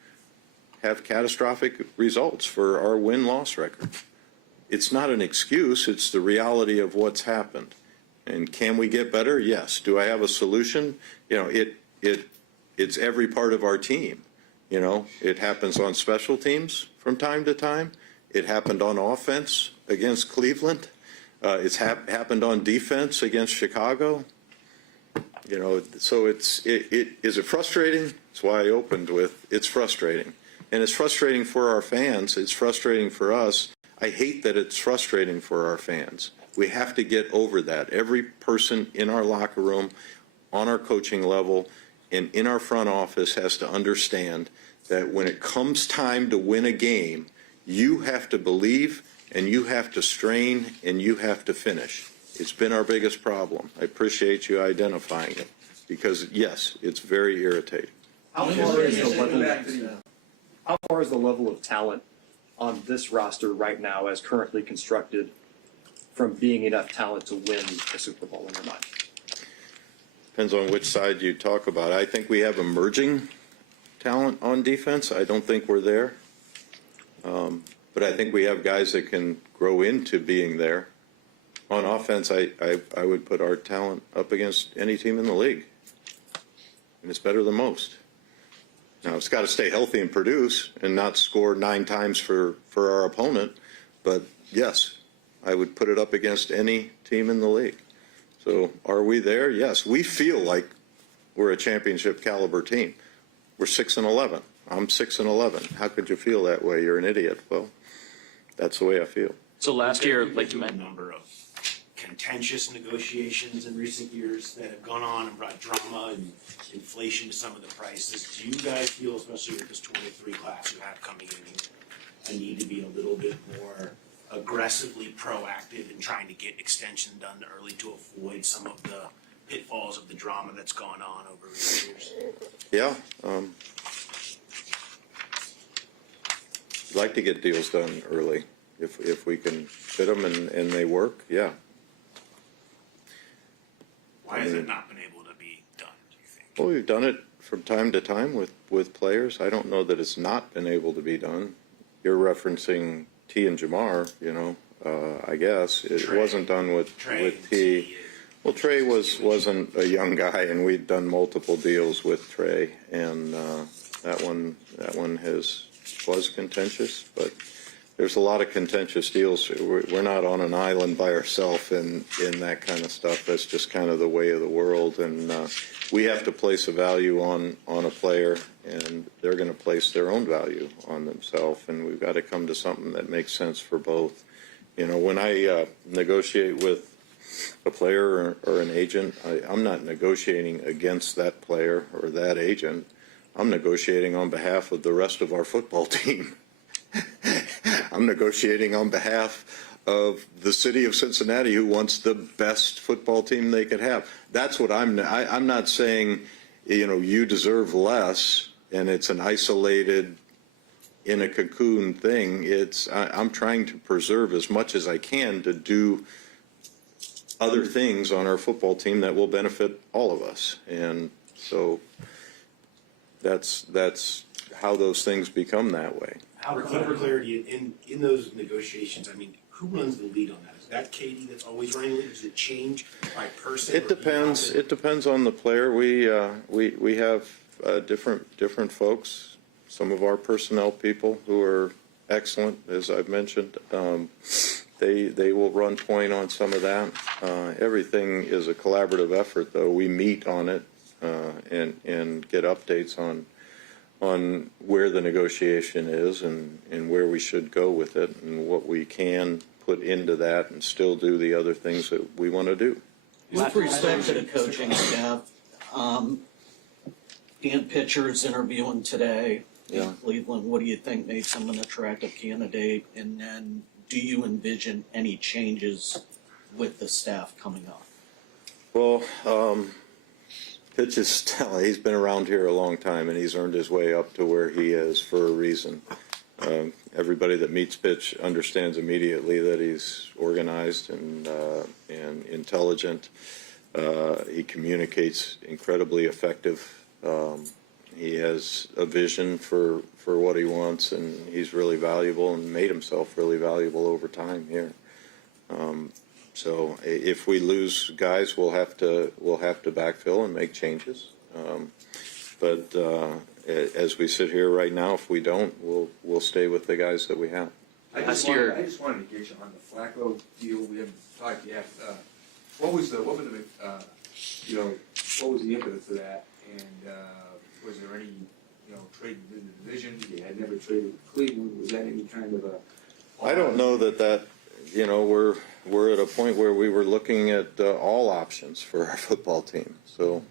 have catastrophic results for our win-loss record. It's not an excuse, it's the reality of what's happened. And can we get better? Yes. Do I have a solution? You know, it's every part of our team. You know, it happens on special teams from time to time. It happened on offense against Cleveland. It's happened on defense against Chicago. You know, so is it frustrating? That's why I opened with it's frustrating. And it's frustrating for our fans. It's frustrating for us. I hate that it's frustrating for our fans. We have to get over that. Every person in our locker room, on our coaching level, and in our front office has to understand that when it comes time to win a game, you have to believe, and you have to strain, and you have to finish. It's been our biggest problem. I appreciate you identifying it, because, yes, it's very irritating. How far is the level of talent on this roster right now, as currently constructed, from being enough talent to win a Super Bowl in your mind? Depends on which side you talk about. I think we have emerging talent on defense. I don't think we're there. But I think we have guys that can grow into being there. On offense, I would put our talent up against any team in the league. And it's better than most. Now, it's got to stay healthy and produce and not score 9 times for our opponent. But, yes, I would put it up against any team in the league. So are we there? Yes. We feel like we're a championship caliber team. We're 6-11. I'm 6-11. How could you feel that way? You're an idiot. Well, that's the way I feel. So last year, like you A mentioned, number of contentious negotiations in recent years that have gone on and brought drama and inflation to some of the prices. Do you guys feel, especially with this 23 class you have coming in, a need to be a little bit more aggressively proactive in trying to get extension done early to avoid some of the pitfalls of the drama that's gone on over recent years? Yeah. I'd like to get deals done early if we can fit them and they work. Yeah. Why has it not been able to be done, do you think? Well, we've done it from time to time with players. I don't know that it's not been able to be done. You're referencing T and Jamar, you know, I guess. It wasn't done with T. Well, Trey wasn't a young guy, and we'd done multiple deals with Trey, and that one was contentious, but there's a lot of contentious deals. We're not on an island by ourselves in that kind of stuff. That's just kind of the way of the world, and we have to place a value on a player, and they're going to place their own value on themselves, and we've got to come to something that makes sense for both. You know, when I negotiate with a player or an agent, I'm not negotiating against that player or that agent. I'm negotiating on behalf of the rest of our football team. I'm negotiating on behalf of the city of Cincinnati who wants the best football team they could have. That's what I'm not saying, you deserve less and it's an isolated, in a cocoon thing. I'm trying to preserve as much as I can to do other things on our football team that will benefit all of us. And so that's how those things become that way. Howard, for clarity, in those negotiations, I mean, who runs the lead on that? Is that Katie that's always running the lead? Does it change by person? It depends. It depends on the player. We have different folks. Some of our personnel people who are excellent, as I've mentioned. They will run point on some of that. Everything is a collaborative effort, though. We meet on it and get updates on where the negotiation is and where we should go with it and what we can put into that and still do the other things that we want to do. With respect to the coaching staff, Dan Pitcher is interviewing today in Cleveland. What do you think makes him an attractive candidate? And then do you envision any changes with the staff coming up? Well, Pitch is he's been around here a long time and he's earned his way up to where he is for a reason. Everybody that meets Pitch understands immediately that he's organized and intelligent. He communicates incredibly effective. He has a vision for what he wants, and he's really valuable and made himself really valuable over time here. So if we lose guys, we'll have to backfill and make changes. But as we sit here right now, if we don't, we'll stay with the guys that we have. I just wanted to get you on the Flacco deal. We haven't talked yet. What was the impetus for that? And was there any trade within the division? You had never traded with Cleveland. Was that any kind of a? I don't know that we're at a point where we were looking at all options for our football team. So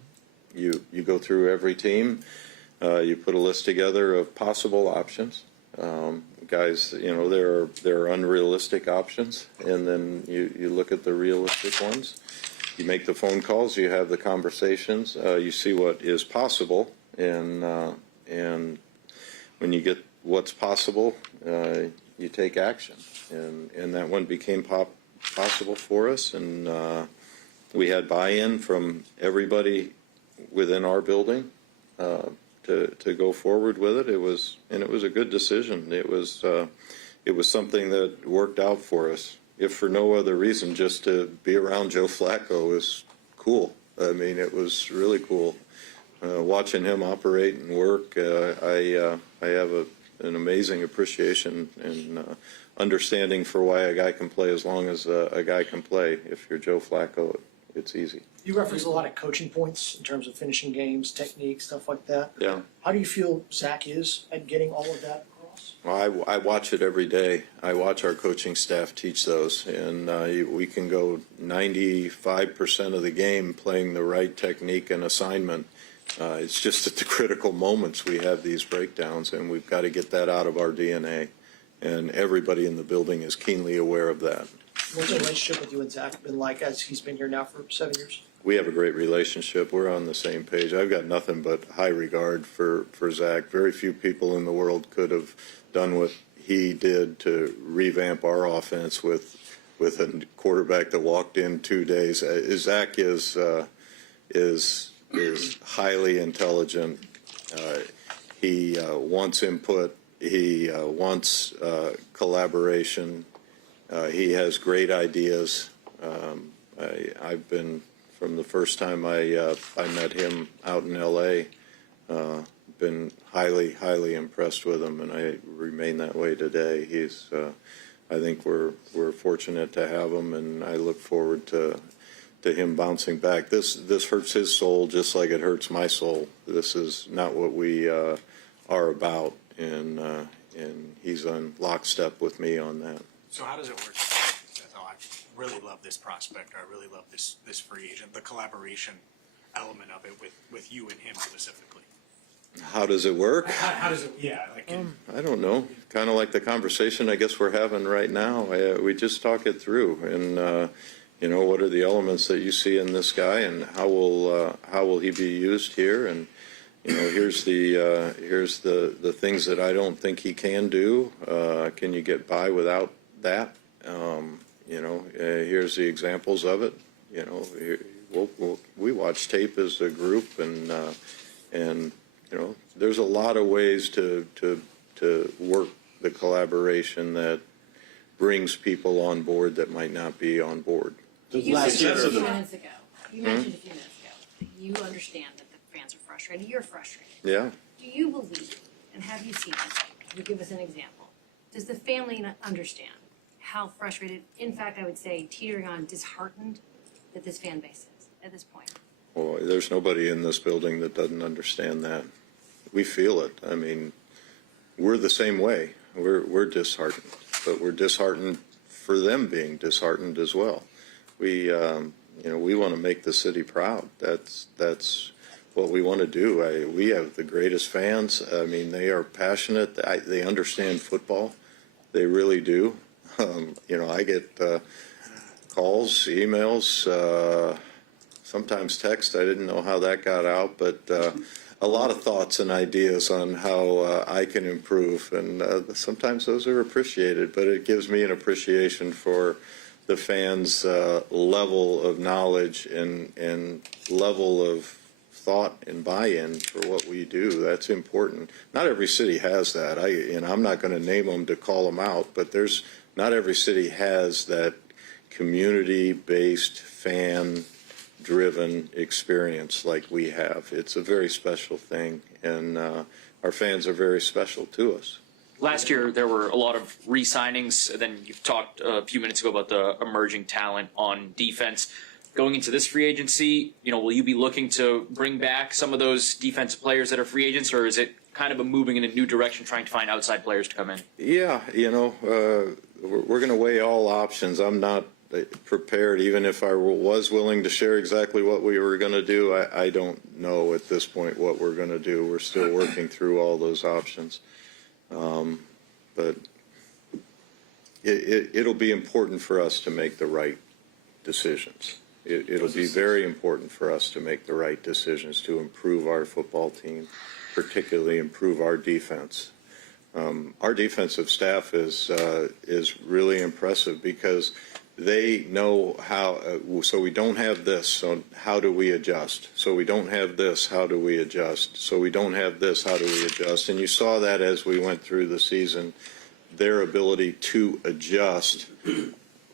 you go through every team, you put a list together of possible options. Guys, there are unrealistic options, and then you look at the realistic ones. You make the phone calls, you have the conversations, you see what is possible, and when you get what's possible, you take action. And that one became possible for us, and we had buy-in from everybody within our building to go forward with it. It was a good decision. It was something that worked out for us. If for no other reason, just to be around Joe Flacco was cool. I mean, it was really cool. Watching him operate and work, I have an amazing appreciation and understanding for why a guy can play as long as a guy can play. If you're Joe Flacco, it's easy. You reference a lot of coaching points in terms of finishing games, technique, stuff like that. Yeah. How do you feel Zach is at getting all of that across? Well, I watch it every day. I watch our coaching staff teach those, and we can go 95% of the game playing the right technique and assignment. It's just at the critical moments we have these breakdowns, and we've got to get that out of our DNA. And everybody in the building is keenly aware of that. What's the relationship with you and Zach been like as he's been here now for 7 years? We have a great relationship. We're on the same page. I've got nothing but high regard for Zach. Very few people in the world could have done what he did to revamp our offense with a quarterback that walked in 2 days. Zach is highly intelligent. He wants input. He wants collaboration. He has great ideas. I've been, from the first time I met him out in L.A., been highly impressed with him, and I remain that way today. I think we're fortunate to have him, and I look forward to him bouncing back. This hurts his soul just like it hurts my soul. This is not what we are about, and he's on lockstep with me on that. So how does it work? I really love this prospect. I really love this free agent. The collaboration element of it with you and him specifically. How does it work? How does it, I don't know. Kind of like the conversation I guess we're having right now. We just talk it through, and what are the elements that you see in this guy, and how will he be used here? And here's the things that I don't think he can do. Can you get by without that? Here's the examples of it. We watch tape as a group, and there's a lot of ways to work the collaboration that brings people on board that might not be on board. You mentioned a few minutes ago that you understand that the fans are frustrated, you're frustrated. Yeah. Do you believe, and have you seen this, can you give us an example? Does the family understand how frustrated, in fact, I would say teetering on disheartened that this fan base is at this point? Well, there's nobody in this building that doesn't understand that. We feel it. I mean, we're the same way. We're disheartened, but we're disheartened for them being disheartened as well. We want to make the city proud. That's what we want to do. We have the greatest fans. I mean, they are passionate. They understand football. They really do. I get calls, emails, sometimes text. I didn't know how that got out, but a lot of thoughts and ideas on how I can improve, and sometimes those are appreciated, but it gives me an appreciation for the fans' level of knowledge and level of thought and buy-in for what we do. That's important. Not every city has that. I'm not going to name them to call them out, but not every city has that community-based, fan-driven experience like we have. It's a very special thing, and our fans are very special to us. Last year, there were a lot of re-signings. Then you've talked a few minutes ago about the emerging talent on defense. Going into this free agency, will you be looking to bring back some of those defensive players that are free agents, or is it kind of a moving in a new direction, trying to find outside players to come in? Yeah, we're going to weigh all options. I'm not prepared, even if I was willing to share exactly what we were going to do. I don't know at this point what we're going to do. We're still working through all those options. But it'll be important for us to make the right decisions. It'll be very important for us to make the right decisions to improve our football team, particularly improve our defense. Our defensive staff is really impressive because they know how, so we don't have this, so how do we adjust? So we don't have this, how do we adjust? So we don't have this, how do we adjust? And you saw that as we went through the season, their ability to adjust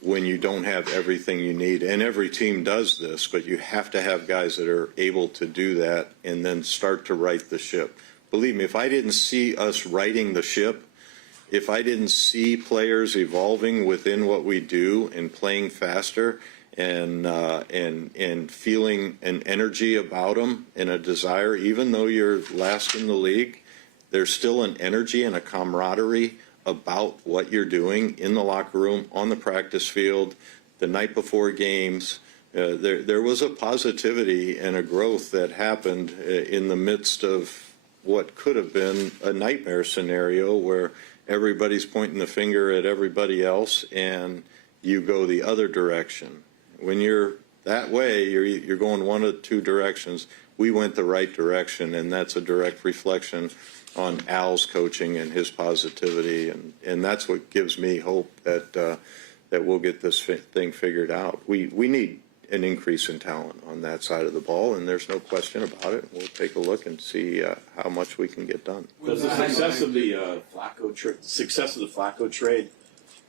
when you don't have everything you need. And every team does this, but you have to have guys that are able to do that and then start to right the ship. Believe me, if I didn't see us righting the ship, if I didn't see players evolving within what we do and playing faster and feeling an energy about them and a desire, even though you're last in the league, there's still an energy and a camaraderie about what you're doing in the locker room, on the practice field, the night before games. There was a positivity and a growth that happened in the midst of what could have been a nightmare scenario where everybody's pointing the finger at everybody else and you go the other direction. When you're that way, you're going one of two directions. We went the right direction, and that's a direct reflection on Al's coaching and his positivity, and that's what gives me hope that we'll get this thing figured out. We need an increase in talent on that side of the ball, and there's no question about it. We'll take a look and see how much we can get done. Does the success of the Flacco trade,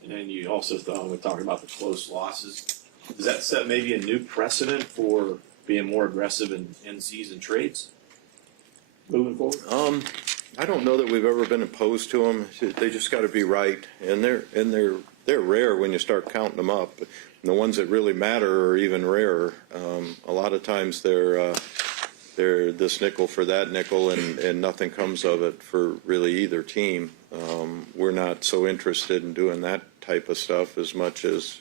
and then you also we're talking about the close losses, does that set maybe a new precedent for being more aggressive in in-season trades moving forward? I don't know that we've ever been opposed to them. They just got to be right, and they're rare when you start counting them up. And the ones that really matter are even rarer. A lot of times they're this nickel for that nickel, and nothing comes of it for really either team. We're not so interested in doing that type of stuff as much as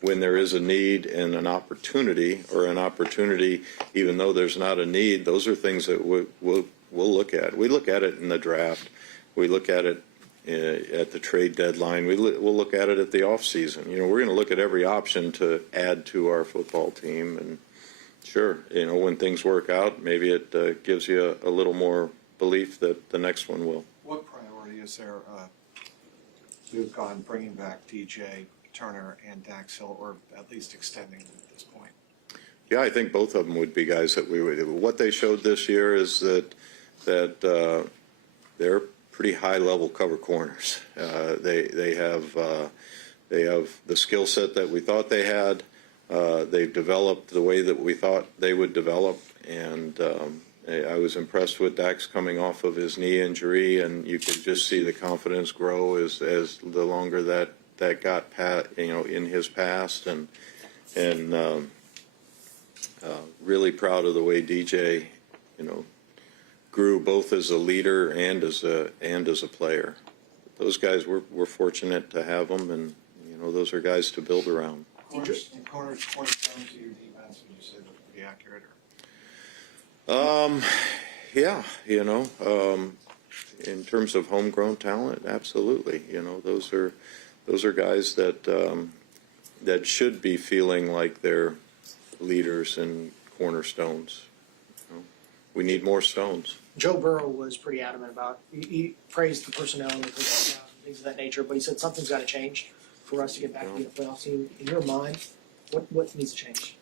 when there is a need and an opportunity, or an opportunity even though there's not a need. Those are things that we'll look at. We look at it in the draft. We look at it at the trade deadline. We'll look at it at the offseason. You know, we're going to look at every option to add to our football team. And sure, you know, when things work out, maybe it gives you a little more belief that the next one will. What priority is there, Luke, on bringing back DJ, Turner, and Dax Hill, or at least extending them at this point? Yeah, I think both of them would be guys that we would. What they showed this year is that they're pretty high level cover corners. They have the skill set that we thought they had. They've developed the way that we thought they would develop, and I was impressed with Dax coming off of his knee injury, and you could just see the confidence grow as the longer that got in his past, and really proud of the way DJ, grew both as a leader and as a player. Those guys, we're fortunate to have them, and those are guys to build around. Cornerstones of your defense, would you say that's pretty accurate? Yeah, in terms of homegrown talent, absolutely. Those are guys that should be feeling like they're leaders and cornerstones. We need more stones. Joe Burrow was pretty adamant about, he praised the personnel and the coaching staff and things of that nature, but he said something's got to change for us to get back to the playoff team. In your mind, what needs to change?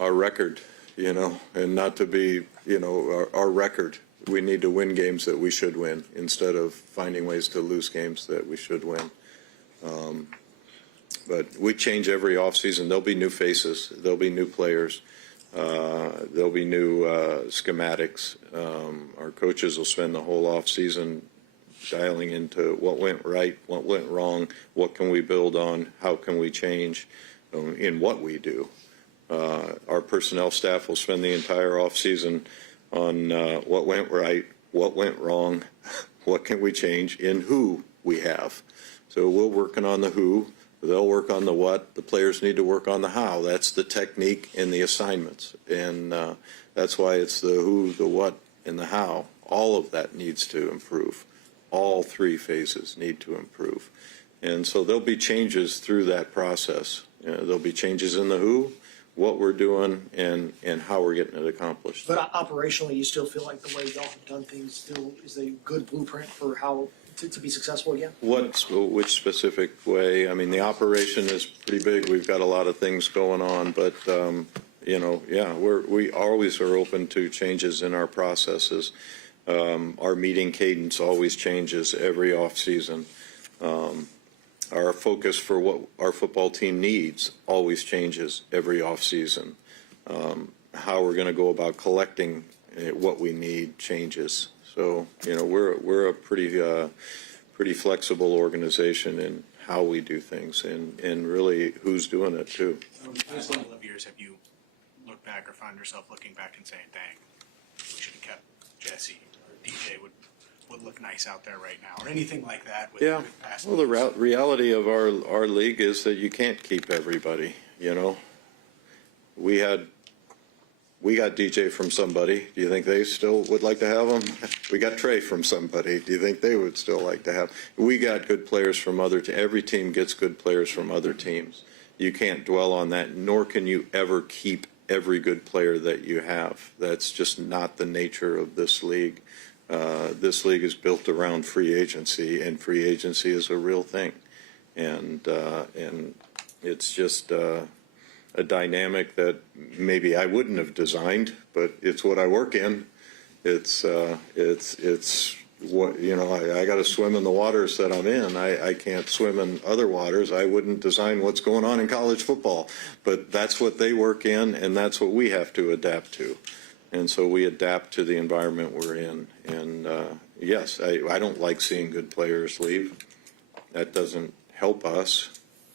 Our record, and not to be, our record. We need to win games that we should win instead of finding ways to lose games that we should win. But we change every offseason. There'll be new faces. There'll be new players. There'll be new schematics. Our coaches will spend the whole offseason dialing into what went right, what went wrong, what can we build on, how can we change in what we do. Our personnel staff will spend the entire offseason on what went right, what went wrong, what can we change in who we have. So we're working on the who. They'll work on the what. The players need to work on the how. That's the technique and the assignments. And that's why it's the who, the what, and the how. All of that needs to improve. All three phases need to improve. And so there'll be changes through that process. There'll be changes in the who, what we're doing, and how we're getting it accomplished. But operationally, you still feel like the way y'all have done things still is a good blueprint for how to be successful again? Which specific way? I mean, the operation is pretty big. We've got a lot of things going on, but we always are open to changes in our processes. Our meeting cadence always changes every off season. Our focus for what our football team needs always changes every off season. How we're going to go about collecting what we need changes. So, we're a pretty flexible organization in how we do things and really who's doing it too. Over the past couple of years, have you looked back or found yourself looking back and saying, dang, we should have kept Jesse or DJ would look nice out there right now, or anything like that? With past Well, the reality of our league is that you can't keep everybody, We got DJ from somebody. Do you think they still would like to have him? We got Trey from somebody. Do you think they would still like to have? We got good players from every team gets good players from other teams. You can't dwell on that, nor can you ever keep every good player that you have. That's just not the nature of this league. This league is built around free agency, and free agency is a real thing. And it's just a dynamic that maybe I wouldn't have designed, but it's what I work in. It's what, I got to swim in the waters that I'm in. I can't swim in other waters. I wouldn't design what's going on in college football, but that's what they work in, and that's what we have to adapt to. And so we adapt to the environment we're in. And yes, I don't like seeing good players leave. That doesn't help us.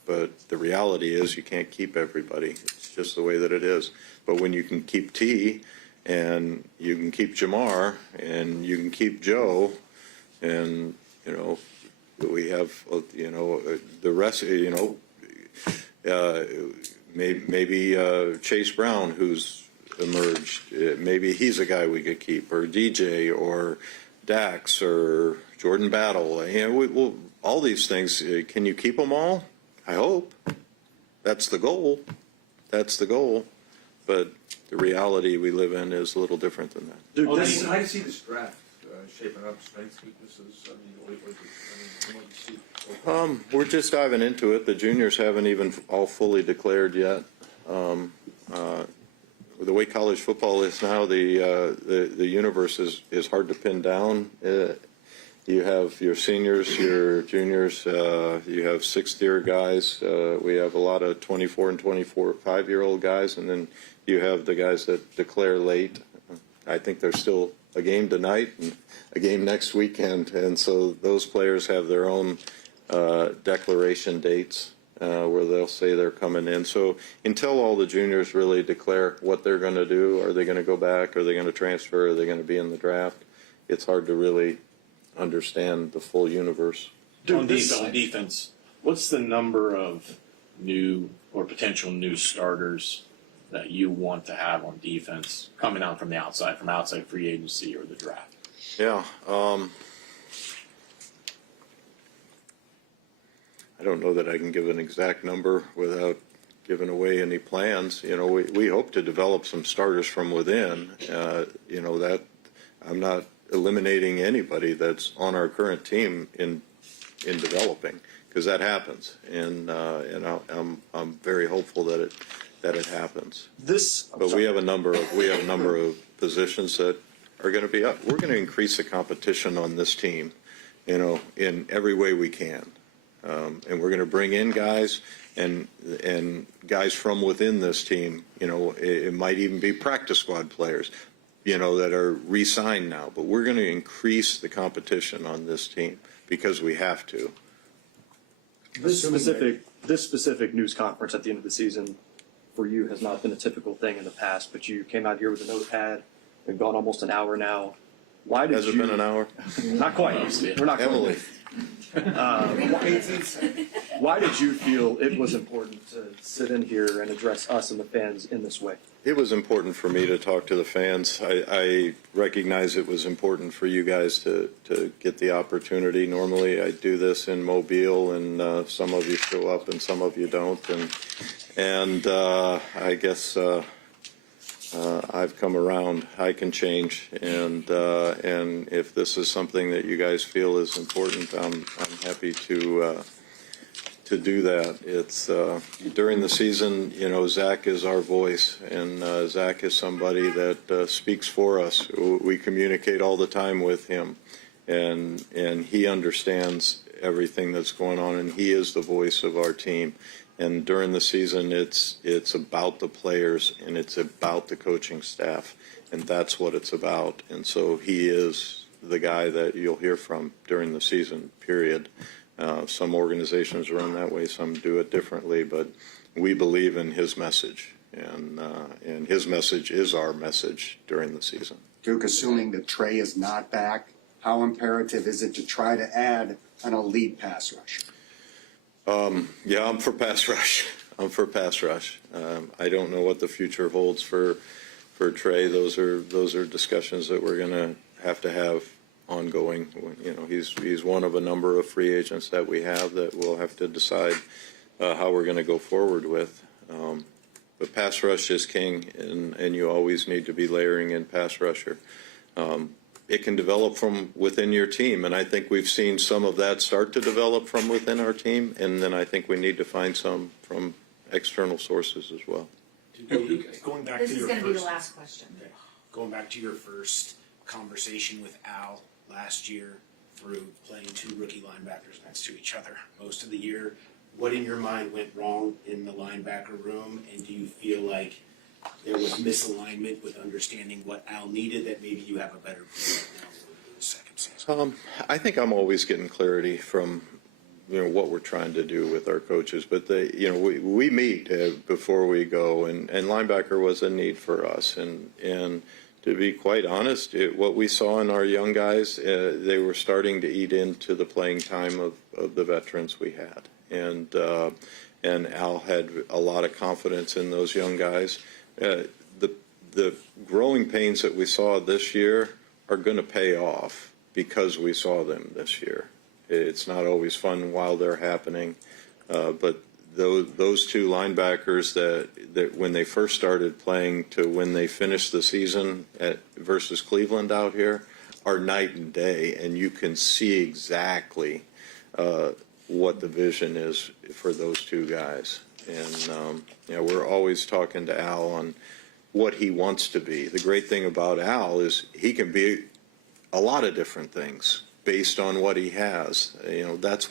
But the reality is you can't keep everybody. It's just the way that it is. But when you can keep T, and you can keep Jamar, and you can keep Joe, and, we have, the rest, maybe Chase Brown, who's emerged. Maybe he's a guy we could keep, or DJ, or Dax, or Jordan Battle. We'll, all these things, can you keep them all? I hope. That's the goal. That's the goal. But the reality we live in is a little different than that. Dude, how do you see this draft shaping up? Strengths, weaknesses? I mean, what do you see? We're just diving into it. The juniors haven't even all fully declared yet. The way college football is now, the universe is hard to pin down. You have your seniors, your juniors, you have sixth-year guys. We have a lot of 24 and 5-year-old guys, and then you have the guys that declare late. I think there's still a game tonight and a game next weekend, and so those players have their own declaration dates where they'll say they're coming in. So until all the juniors really declare what they're going to do, are they going to go back, are they going to transfer, are they going to be in the draft, it's hard to really understand the full universe. On defense, what's the number of new or potential new starters that you want to have on defense coming out from the outside, from outside free agency or the draft? Yeah. I don't know that I can give an exact number without giving away any plans. We hope to develop some starters from within. That I'm not eliminating anybody that's on our current team in developing, because that happens, and I'm very hopeful that it happens. But we have a number of positions that are going to be up. We're going to increase the competition on this team, in every way we can, and we're going to bring in guys and guys from within this team. It might even be practice squad players, that are re-signed now. But we're going to increase the competition on this team because we have to. This specific news conference at the end of the season for you has not been a typical thing in the past, but you came out here with a notepad. We've gone almost an hour now. Why did Has it been an hour? Not quite. We're not Emily. Why did you feel it was important to sit in here and address us and the fans in this way? It was important for me to talk to the fans. I recognize it was important for you guys to get the opportunity. Normally I do this in Mobile, and some of you show up and some of you don't. And I guess I've come around. I can change. And if this is something that you guys feel is important, I'm happy to do that. It's during the season, Zach is our voice, and Zach is somebody that speaks for us. We communicate all the time with him, and he understands everything that's going on, and he is the voice of our team. And during the season, it's about the players, and it's about the coaching staff, and that's what it's about. And so he is the guy that you'll hear from during the season, period. Some organizations run that way, some do it differently, but we believe in his message, and his message is our message during the season. Duke, assuming that Trey is not back, how imperative is it to try to add an elite pass rush? Yeah, I'm for pass rush. I don't know what the future holds for Trey. Those are discussions that we're going to have ongoing. He's one of a number of free agents that we have that we'll have to decide how we're going to go forward with. But pass rush is king, and you always need to be layering in pass rusher. It can develop from within your team, and I think we've seen some of that start to develop from within our team, and then I think we need to find some from external sources as well. Going back This to is your gonna be the first, last question. going back to your first conversation with Al last year through playing two rookie linebackers next to each other most of the year, what in your mind went wrong in the linebacker room, and do you feel like there was misalignment with understanding what Al needed that maybe you have a better view of now for the second season? I think I'm always getting clarity from what we're trying to do with our coaches, but we meet before we go, and linebacker was a need for us, and to be quite honest, what we saw in our young guys, they were starting to eat into the playing time of the veterans we had, and Al had a lot of confidence in those young guys. The the growing pains that we saw this year are going to pay off because we saw them this year. It's not always fun while they're happening, but those two linebackers that when they first started playing to when they finished the season versus Cleveland out here are night and day, and you can see exactly what the vision is for those two guys. And we're always talking to Al on what he wants to be. The great thing about Al is he can be a lot of different things based on what he has. That's what